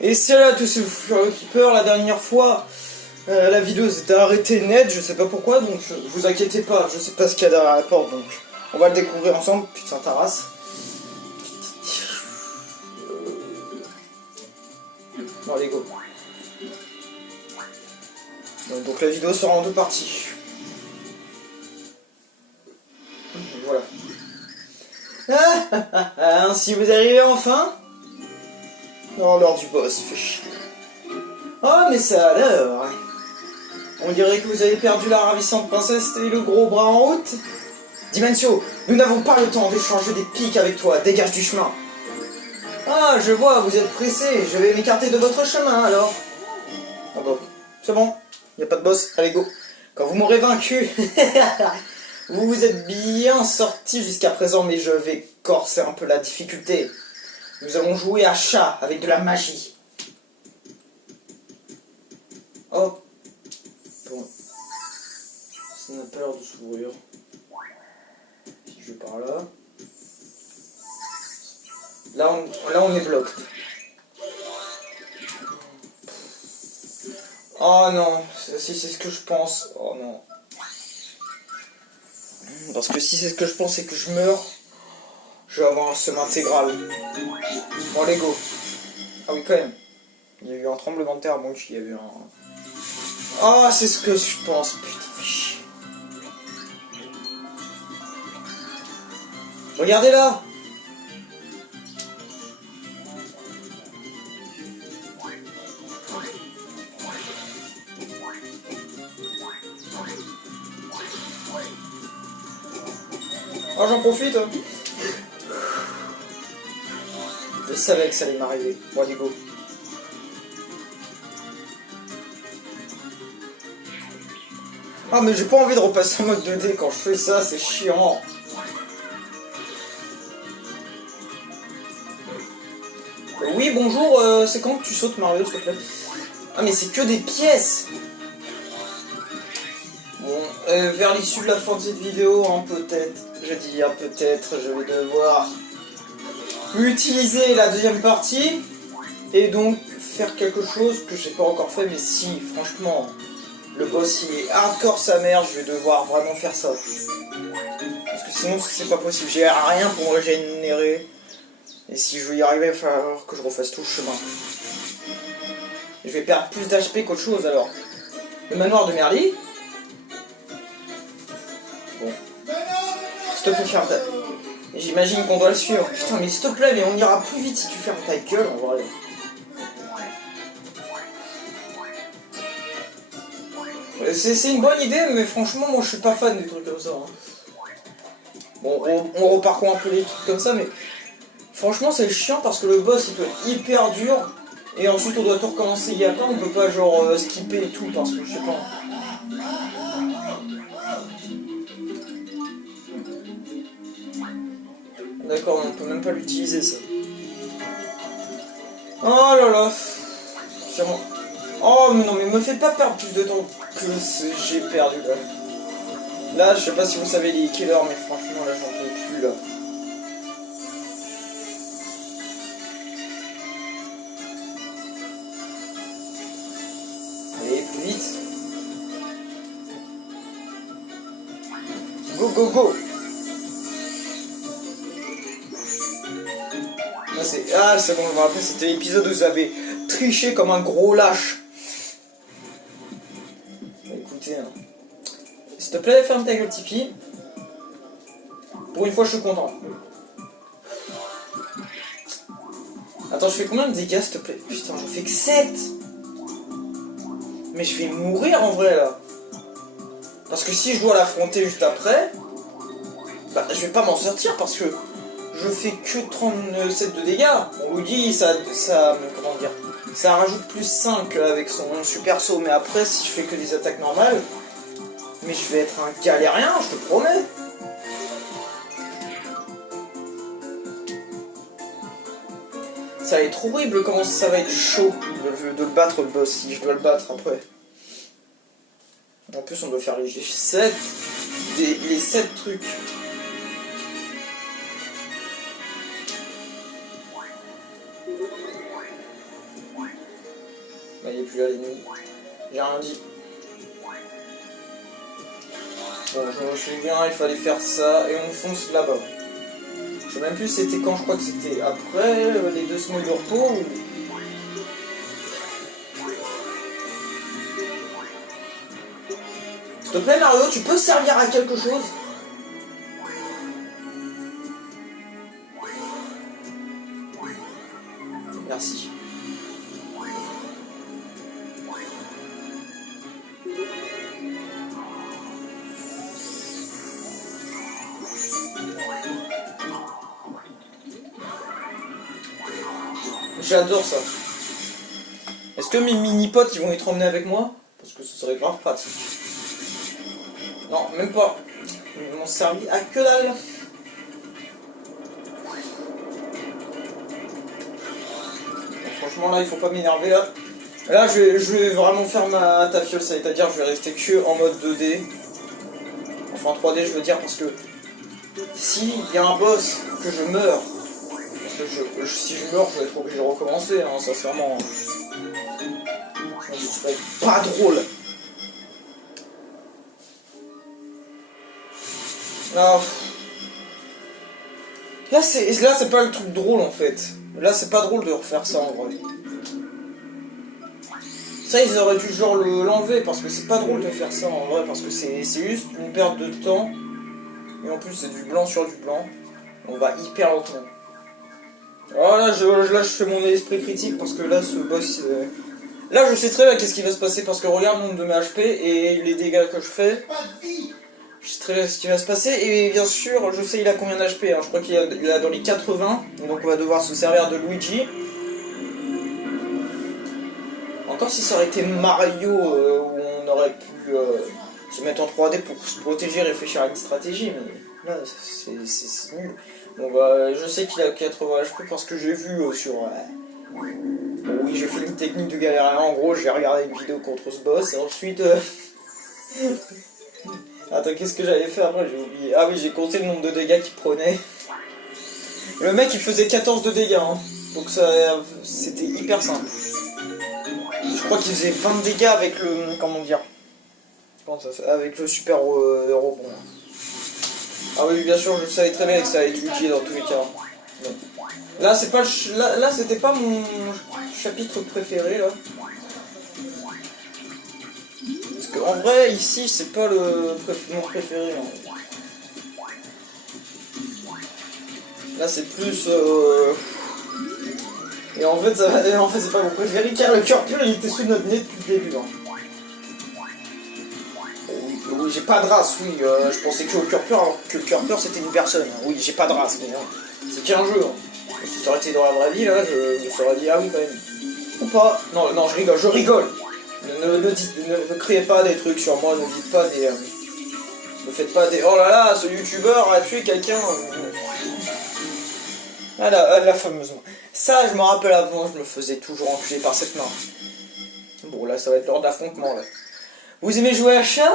Et c'est là tous ces Keeper, la dernière fois, la vidéo s'était arrêtée net, je sais pas pourquoi, donc vous inquiétez pas, je sais pas ce qu'il y a derrière la porte, donc on va le découvrir ensemble, putain ta race. Bon allez go. Donc la vidéo sera en deux parties. Voilà. Ainsi vous arrivez enfin. Oh, l'heure du boss, fait chier. Oh, mais ça a l'heure. On dirait que vous avez perdu la ravissante princesse et le gros bras en route. Dimensio, nous n'avons pas le temps d'échanger des piques avec toi, dégage du chemin. Ah, je vois, vous êtes pressé, je vais m'écarter de votre chemin alors. Ah bon, c'est bon, y a pas de boss, allez go. Quand vous m'aurez vaincu, vous vous êtes bien sorti jusqu'à présent, mais je vais corser un peu la difficulté. Nous allons jouer à chat avec de la magie. Oh. Bon. Ça n'a pas l'air de s'ouvrir. Si je vais par là. Là on est bloqué. Oh non, si c'est ce que je pense. Oh non. Parce que si c'est ce que je pense et que je meurs, je vais avoir un seum intégral. Bon, allez go. Ah oui, quand même. Il y a eu un tremblement de terre, donc il y a eu un... Ah, c'est ce que je pense, putain, chier. Regardez là. Oh, j'en profite. Je savais que ça allait m'arriver. Bon, allez go. Ah, mais j'ai pas envie de repasser en mode 2D quand je fais ça, c'est chiant. Oui, bonjour, c'est quand que tu sautes, Mario, s'il te plaît? Ah, mais c'est que des pièces. Bon, vers l'issue de la fin de cette vidéo, hein, peut-être, je dis hein, peut-être, je vais devoir utiliser la deuxième partie et donc faire quelque chose que j'ai pas encore fait, mais si, franchement, le boss il est hardcore sa mère, je vais devoir vraiment faire ça. Parce que sinon c'est pas possible, j'ai rien pour me régénérer. Et si je veux y arriver, il va falloir que je refasse tout le chemin. Et je vais perdre plus d'HP qu'autre chose alors. Le manoir de Merly. Bon. S'il te plaît, ferme ta... J'imagine qu'on doit le suivre. Putain, mais s'il te plaît, mais on ira plus vite si tu fermes ta gueule en vrai. C'est une bonne idée, mais franchement, moi je suis pas fan des trucs comme ça. Hein. Bon, on reparcourt un peu les trucs comme ça, mais franchement, c'est chiant parce que le boss il peut être hyper dur. Et ensuite, on doit tout recommencer. Il y a pas, on peut pas genre skipper et tout parce que je sais pas. D'accord, on peut même pas l'utiliser ça. Oh là là. C'est bon. Oh mais non, mais me fais pas perdre plus de temps que j'ai perdu là. Là, je sais pas si vous savez les killers, mais franchement là j'en peux plus là. Allez, plus vite. Go go go. Ah c'est bon, je me rappelle, c'était l'épisode où vous avez triché comme un gros lâche. Écoutez, hein. S'il te plaît, ferme ta gueule Tipeee. Pour une fois, je suis content. Attends, je fais combien de dégâts, s'il te plaît? Putain, j'en fais que 7. Mais je vais mourir en vrai, là. Parce que si je dois l'affronter juste après, bah, je vais pas m'en sortir parce que je fais que 37 de dégâts. On vous dit, comment dire, ça rajoute plus 5 avec son super saut. Mais après, si je fais que des attaques normales, mais je vais être un galérien, je te promets. Ça va être horrible comment ça va être chaud de le battre le boss si je dois le battre après. En plus on doit faire les 7 les 7 trucs. Bah, il est plus là l'ennemi. J'ai rien dit. Bon, je me souviens, il fallait faire ça et on fonce là-bas. Je sais même plus c'était quand, je crois que c'était après les 2 semaines de repos ou... S'il te plaît Mario, tu peux servir à quelque chose? Merci. J'adore ça. Est-ce que mes mini-potes ils vont être emmenés avec moi? Parce que ce serait grave pratique. Non, même pas. Ils m'ont servi à que dalle. Franchement là il faut pas m'énerver là. Là je vais vraiment faire ma tafiole, c'est-à-dire je vais rester que en mode 2D. Enfin 3D je veux dire parce que s'il y a un boss que je meurs, parce que si je meurs je vais être obligé de recommencer, hein, sincèrement. Ce serait pas drôle. Non. Là c'est pas le truc drôle en fait. Là c'est pas drôle de refaire ça en vrai. Ça ils auraient dû genre l'enlever parce que c'est pas drôle de faire ça en vrai parce que c'est juste une perte de temps. Et en plus c'est du blanc sur du blanc. On va hyper lentement. Oh là je fais mon esprit critique parce que là ce boss... Là je sais très bien qu'est-ce qui va se passer parce que regarde le nombre de mes HP et les dégâts que je fais. Je sais très bien ce qui va se passer et bien sûr je sais il a combien d'HP, hein. Je crois qu'il a dans les 80. Donc on va devoir se servir de Luigi. Encore si ça aurait été Mario où on aurait pu se mettre en 3D pour se protéger, réfléchir à une stratégie, mais là c'est nul. Bon bah je sais qu'il a 80 HP parce que j'ai vu sur... oui j'ai fait une technique de galère, en gros j'ai regardé une vidéo contre ce boss et ensuite... Attends qu'est-ce que j'avais fait après, j'ai oublié. Ah oui j'ai compté le nombre de dégâts qu'il prenait. Et le mec il faisait 14 de dégâts, hein. Donc ça c'était hyper simple. Je crois qu'il faisait 20 dégâts avec le... comment dire, avec le super rebond. Ah oui bien sûr je savais très bien que ça allait être utile dans tous les cas. Ouais. Là c'est pas là c'était pas mon chapitre préféré là. Parce qu'en vrai ici c'est pas mon préféré. Hein. Là c'est plus... Et en fait, c'est pas mon préféré car le cœur pur il était sous notre nez depuis le début. Hein. Oui, j'ai pas de race, oui, je pensais que le cœur pur, alors que le cœur pur c'était une personne. Oui, j'ai pas de race, mais c'est qu'un jeu. Hein. Si ça aurait été dans la vraie vie, là, je me serais dit, ah oui, quand même. Ou pas. Non, non, je rigole. Ne créez pas des trucs sur moi, ne dites pas des... ne faites pas des... Oh là là, ce youtubeur a tué quelqu'un. Ah la fameuse main. Ça, je me rappelle avant, je me faisais toujours enculer par cette main. Bon, là, ça va être l'heure d'affrontement, là. Vous aimez jouer à chat?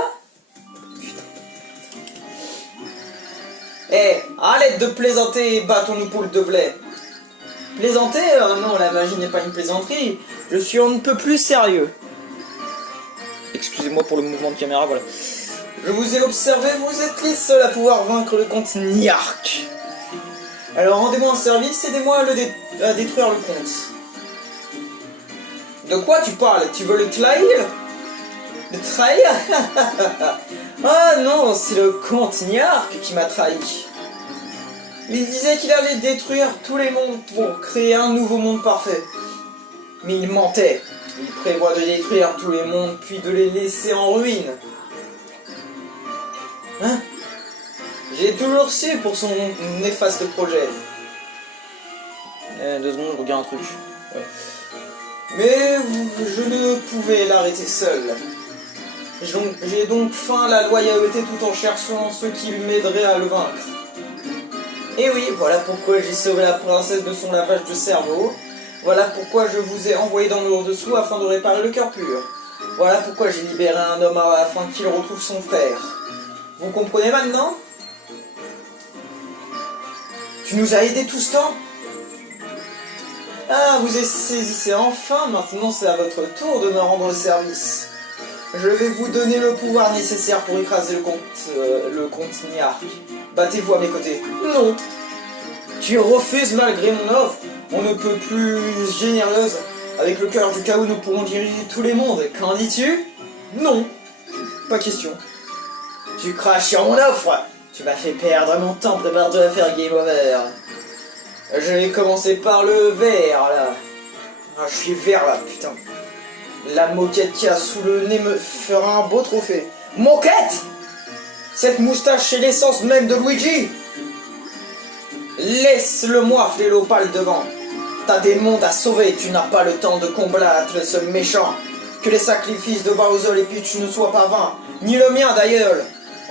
Eh, arrête de plaisanter et battons-nous pour le devlet. Plaisanter? Non, la magie n'est pas une plaisanterie. Je suis on ne peut plus sérieux. Excusez-moi pour le mouvement de caméra, voilà. Je vous ai observé, vous êtes les seuls à pouvoir vaincre le comte Niark. Alors rendez-moi un service, aidez-moi à détruire le comte. De quoi tu parles? Tu veux le trahir? Le trahir? Ah non, c'est le comte Niark qui m'a trahi. Il disait qu'il allait détruire tous les mondes pour créer un nouveau monde parfait. Mais il mentait. Il prévoit de détruire tous les mondes puis de les laisser en ruine. Hein? J'ai toujours su pour son néfaste projet. 2 secondes, je regarde un truc. Ouais. Mais je ne pouvais l'arrêter seul. J'ai donc feint la loyauté tout en cherchant ceux qui m'aideraient à le vaincre. Et oui, voilà pourquoi j'ai sauvé la princesse de son lavage de cerveau. Voilà pourquoi je vous ai envoyé dans le dessous afin de réparer le cœur pur. Voilà pourquoi j'ai libéré un homme afin qu'il retrouve son frère. Vous comprenez maintenant? Tu nous as aidés tout ce temps? Ah, vous saisissez enfin, maintenant c'est à votre tour de me rendre service. Je vais vous donner le pouvoir nécessaire pour écraser le comte Niark. Battez-vous à mes côtés. Non. Tu refuses malgré mon offre. On ne peut plus généreuse. Avec le cœur du chaos, nous pourrons diriger tous les mondes. Qu'en dis-tu? Non. Pas question. Tu craches sur mon offre. Tu m'as fait perdre mon temps, prépare-toi à faire game over. Je vais commencer par le vert, là. Ah, je suis vert, là, putain. La moquette qu'il y a sous le nez me fera un beau trophée. Moquette! Cette moustache, c'est l'essence même de Luigi. Laisse-le-moi, fléau pâle devant. T'as des mondes à sauver, tu n'as pas le temps de combattre ce méchant. Que les sacrifices de Bowser et Peach ne soient pas vains. Ni le mien, d'ailleurs.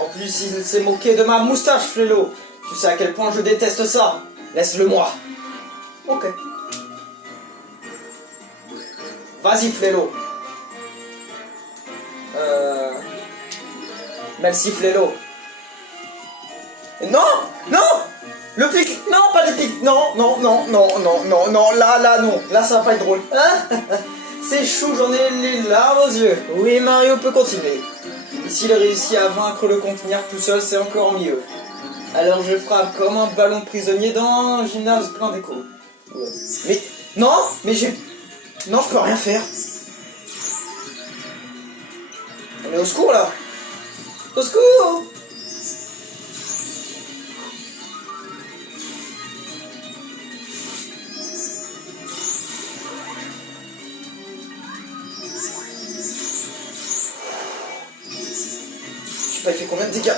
En plus, il s'est moqué de ma moustache, fléau. Tu sais à quel point je déteste ça. Laisse-le-moi. Ok. Vas-y, fléau. Merci, fléau. Non! Non! Le pic! Non, pas les pics! Non, non, non, non, non, non, non, là, non. Là, ça va pas être drôle. Hein? C'est chou, j'en ai les larmes aux yeux. Oui, Mario peut continuer. S'il réussit à vaincre le comte Niark tout seul, c'est encore mieux. Alors je frappe comme un ballon prisonnier dans un gymnase plein d'écho. Ouais. Mais... Non! Mais j'ai... Non, je peux rien faire. On est au secours, là! Au secours! Je sais pas, il fait combien de dégâts?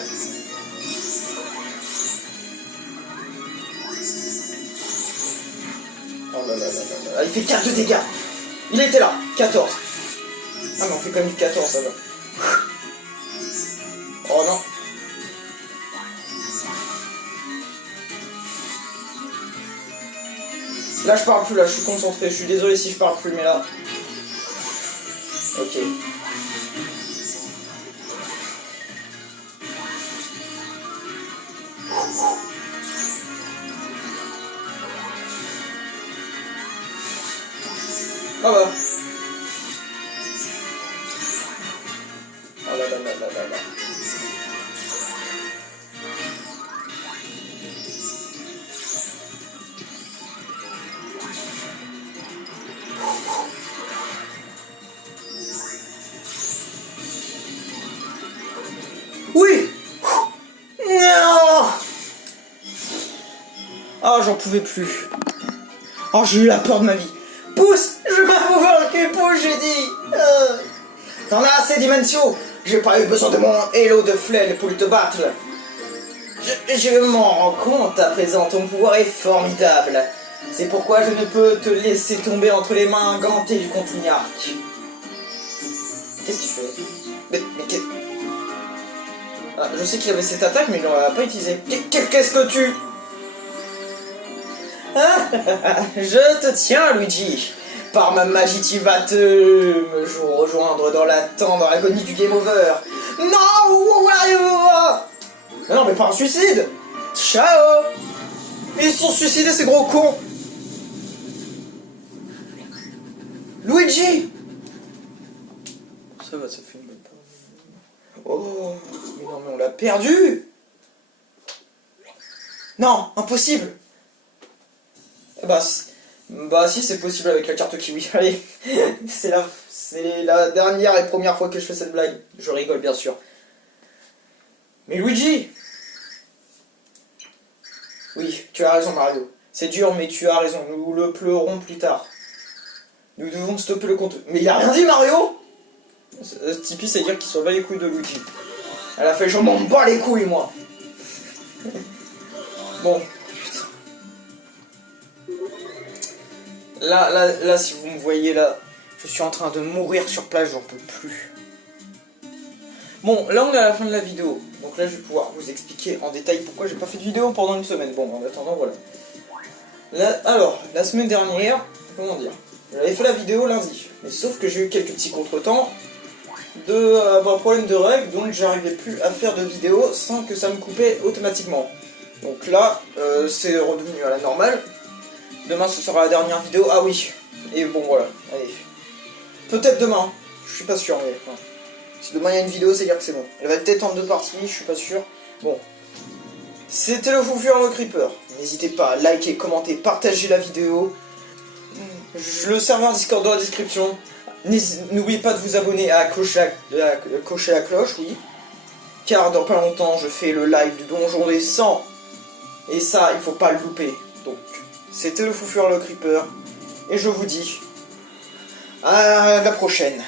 Oh là là là là là, il fait 4 de dégâts! Il était là! 14! Ah mais on fait quand même du 14, ça va. Oh non! Là je parle plus, là je suis concentré, je suis désolé si je parle plus, mais là... Ok. Ah bah. Oh là là là là là là. Oui! Non! Oh, j'en pouvais plus. Oh, j'ai eu la peur de ma vie. Pousse! Je vais pas pouvoir que pousse, j'ai dit! T'en as assez, Dimension! J'ai pas eu besoin de mon Hello de Flell pour te battre. Je m'en rends compte à présent, ton pouvoir est formidable. C'est pourquoi je ne peux te laisser tomber entre les mains gantées du comte Niark. Qu'est-ce qu'il fait? Mais qu'est-ce... Ah, je sais qu'il avait cette attaque, mais il l'aurait pas utilisé. Qu'est-ce que tu... Je te tiens, Luigi. Par ma magie, tu vas me rejoindre dans la tendre agonie du game over. Non, non, mais pas un suicide. Ciao. Ils se sont suicidés, ces gros cons. Luigi. Ça va, ça fait une bonne part. Oh, mais non, mais on l'a perdu. Non, impossible. Bah si, c'est possible avec la carte kiwi. Allez, c'est la dernière et première fois que je fais cette blague. Je rigole bien sûr. Mais Luigi! Oui, tu as raison Mario. C'est dur mais tu as raison, nous le pleurons plus tard. Nous devons stopper le compte. Mais il a rien dit Mario! Tipeee, c'est dire qu'il s'en bat les couilles de Luigi. Elle a fait je m'en bats les couilles moi. Bon. Là, si vous me voyez là, je suis en train de mourir sur place, j'en peux plus. Bon, là on est à la fin de la vidéo, donc là je vais pouvoir vous expliquer en détail pourquoi j'ai pas fait de vidéo pendant une semaine. Bon, en attendant, voilà. Alors, la semaine dernière, comment dire, j'avais fait la vidéo lundi, mais sauf que j'ai eu quelques petits contretemps un problème de règles, donc j'arrivais plus à faire de vidéo sans que ça me coupait automatiquement. Donc là, c'est redevenu à la normale. Demain, ce sera la dernière vidéo. Ah oui. Et bon, voilà. Allez. Peut-être demain. Je suis pas sûr, mais... Enfin, si demain il y a une vidéo, c'est dire que c'est bon. Elle va être peut-être en 2 parties, je suis pas sûr. Bon. C'était le Fou Furieux le Creeper. N'hésitez pas à liker, commenter, partager la vidéo. Le serveur Discord dans la description. N'oubliez pas de vous abonner, à cocher la cloche, oui. Car dans pas longtemps, je fais le live du Donjon des 100. Et ça, il faut pas le louper. Donc, c'était le Fou Furieux le Creeper. Et je vous dis à la prochaine.